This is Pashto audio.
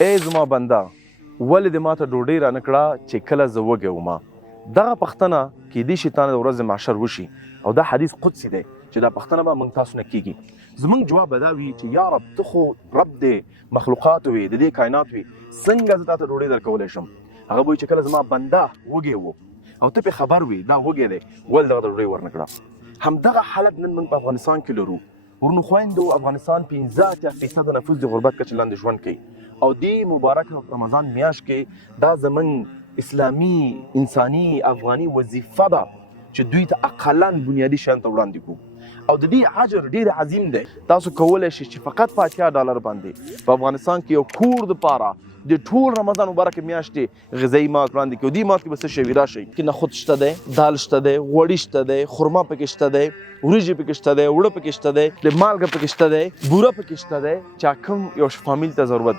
ای زما بنده ولې دې ماته ډوډۍ رانه کړه چې کله زه وږی وم. دغه پوښتنه کیدای شي تا نه د ورځې محشر وشي او دا حدیث قدسي دی چې دا پوښتنه به موږ تاسو نه کیږي. زموږ جواب به دا وي چې یا رب ته خو رب دی مخلوقات وي د دې کائنات وي څنګه زه تاته ډوډۍ درکولی شم. هغه به وایي چې کله زما بنده وږی و او ته پرې خبر وي دا وږی دی ولې دغه ډوډۍ ورنه کړه. همدغه حالت نن موږ په افغانستان کې لرو. ورونو خویندو افغانستان 15% نفوس د غربت کچې لاندې ژوند کوي او دې مبارک رمضان میاشت کې دا زموږ اسلامي انساني افغاني وظیفه ده چې دوی ته اقلا بنیادي شیان ته وړاندې کړو او د دې اجر ډېر عظیم دی. تاسو کولی شئ چې فقط په $80 باندې په افغانستان کې یو کور دپاره د ټول رمضان مبارک میاشتې غذایي مواد وړاندې کړي. دې مواد کې به څه شی وي راشئ کې نخود شته دی، دال شته دی، غوړي شته دی، خرما پکې شته دی، وریجې پکې شته دی، اوړه پکې شته دی، مالګه پکې شته دی، بوره پکې شته دی چې کوم یو فامیل ته ضرورت